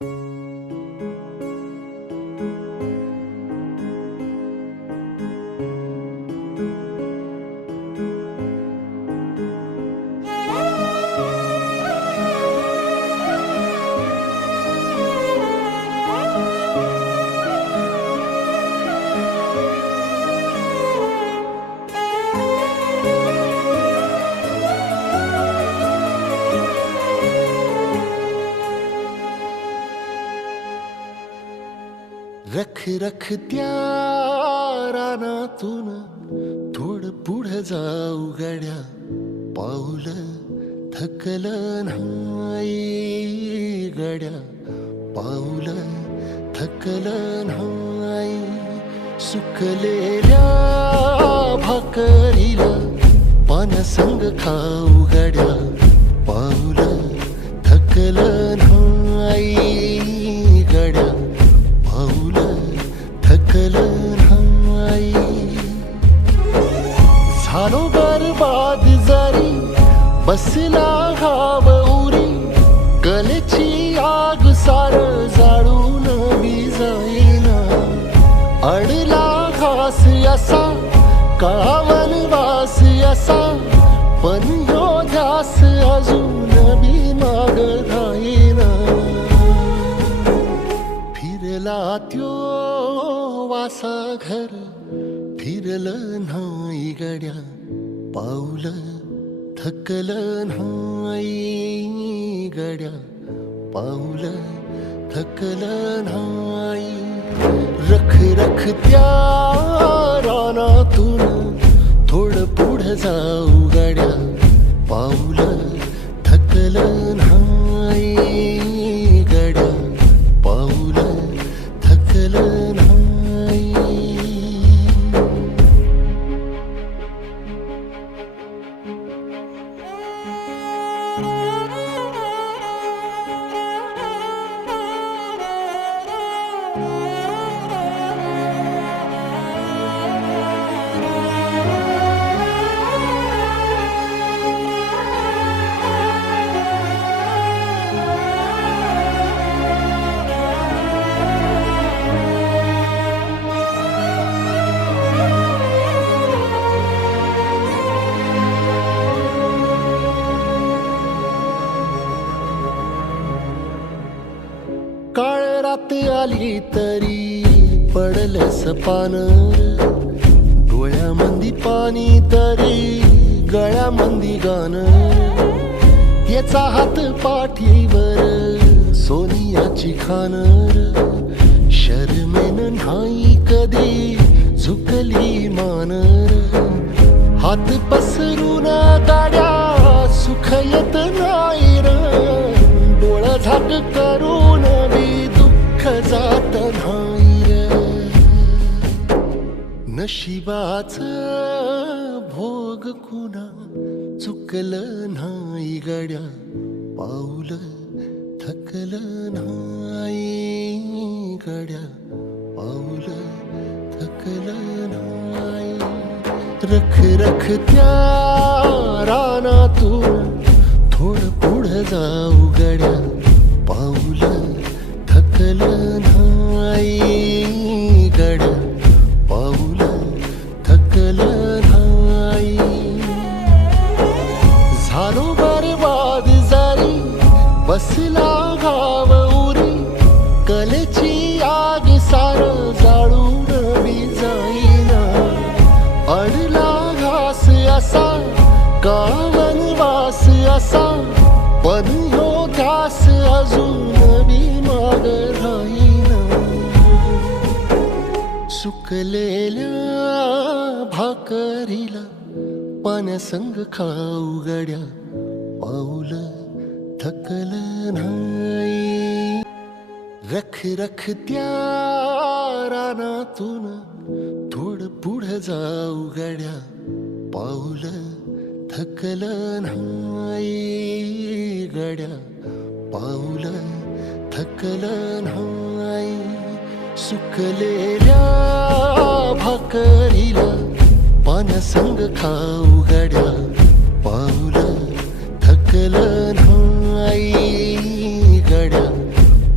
रख रख त्या रानातून थोडं पुढं जाऊ गड्या, पाऊल थकलं नाही गड्या, पाऊल थकलं नाही. सुकलेल्या भाकरीला पानसंग खाऊ गड्या, पाऊल थकलं नाही गड्या, पाऊल थकलं नाही. झालो बरबाद जरी बसला घाव उरी, कलेची आग सार जाळून विजाईना. अडला घास असा काळा वनवास असा, पण ह्यो ध्यास अजून बी माग राहीना. फिरला त्यो वासा घर, फिरलं नाही गड्या, पाऊल थकलं नाही गड्या, पाऊल थकलं नाही. रख रख त्या रानातून थोडं पुढं जाऊ गड्या, पाऊल थकलं नाही गड्या, पाऊल थकलं नाही. काळ रात आली तरी पडलंस पान, डोळ्यामंदी पाणी तरी गळ्यामंदी गाणं. त्याचा हात पाठीवर सोनियाची खानर, शर्मेन नाही कधी झुकली मानर. हात पसरून गाड्या सुख येत नाही र, डोळा झाक करून बी दुःख जात नाही र. नशिबाच भोग कुणा चुकलं नाही गड्या, पाऊल थकलं नाही गड्या, पाऊल थकलं नाही. रख रख त्या रानातून थोडं पुढं जाऊ गड्या, पाऊल थकलं नाही गड्या, पाऊल थकलं नाही. झालो बरबाद जरी बसला घाव उरी, कलेची आग सार जाळून विजाईना. अडला घास असा काळा वनवास असा, पण ह्यो ध्यास अजून बी माग राहीना. सुकलेल्या भाकरीला पाण्यासंग खाऊ गड्या, पाऊल थकलं नाही. रख रख त्या रानातून थोडं पुढं जाऊ गड्या, पाऊल थकलं नाही गड्या, पाऊल थकलं नाही. सुकलेल्या भाकरीला पाण्यासंग खाऊ गड्या, पाऊल थकलं नाही गड्या,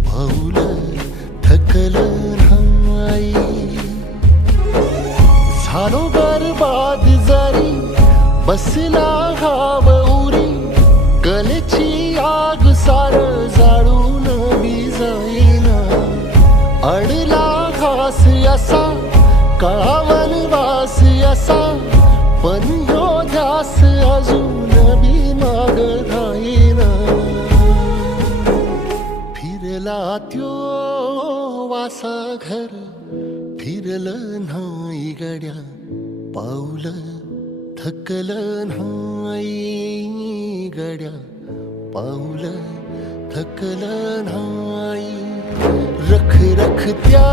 पाऊल बसला घाव उरी, कलेची आग सार जाळून बी जाईना. अडला घास असा, काळा वनवास असा, पण ह्यो ध्यास अजून बी माग राहीना. फिरला त्यो वासा घर, फिरलं नाही गड्या, पाऊल थकलं नाही गड्या, पाऊल थकलं नाही. रख रख त्या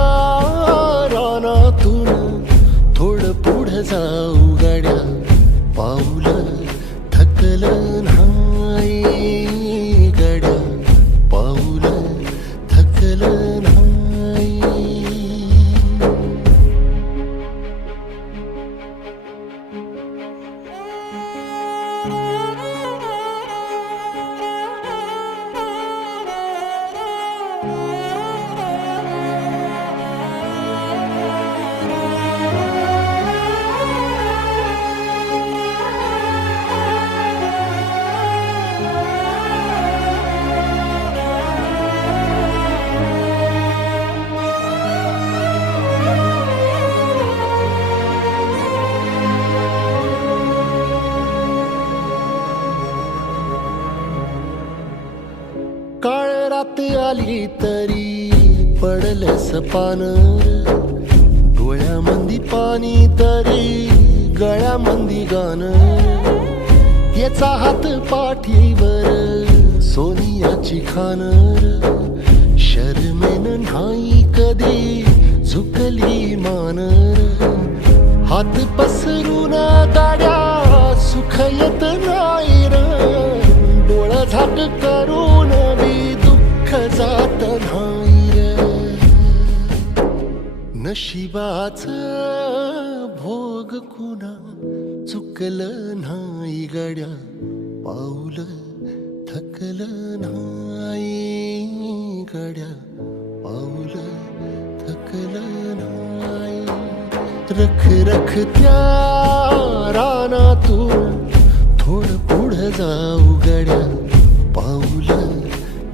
रानातून थोडं पुढं जाऊ गड्या, पाऊल थकलं नाही गड्या, पाऊल थकलं नाही. काळ रात आली तरी पडलंस पानर, डोळ्यामंदी पाणी तरी गळ्यामंदी गाणं. याचा हात पाठीवर सोनियाची खानर, शर्मेन नाही कधी झुकली मानर. हात पसरून गाड्या सुख येत नाही र, डोळा झाक करून बी दुःख जात नाही र. नशिबाच भोग कुणा चुकलं नाही गड्या, पाऊल थकलं नाही गड्या, पाऊल थकलं नाही. रख रख त्या रानातून थोडं पुढं जाऊ गड्या, पाऊल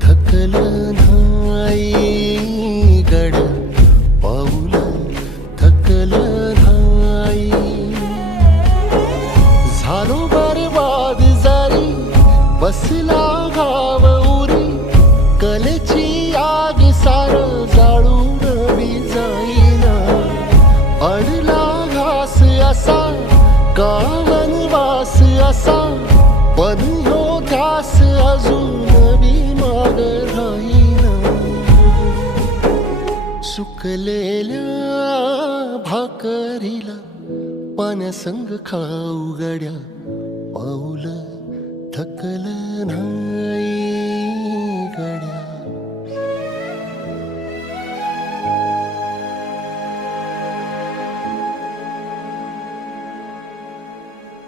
थकलं नाही गड्या, पाऊल थकलं नाही. झालो बरबाद जरी, बसला घाव उरी, कलेची आग सार जाळून बी जाईना. अडला घास असा, काळा वनवास असा, पण ह्यो ध्यास अजून बी माग राहीना. सुकलेल्या भाकरीला पाण्यासंग खाऊ गड्या, पाऊल थकलं नाही.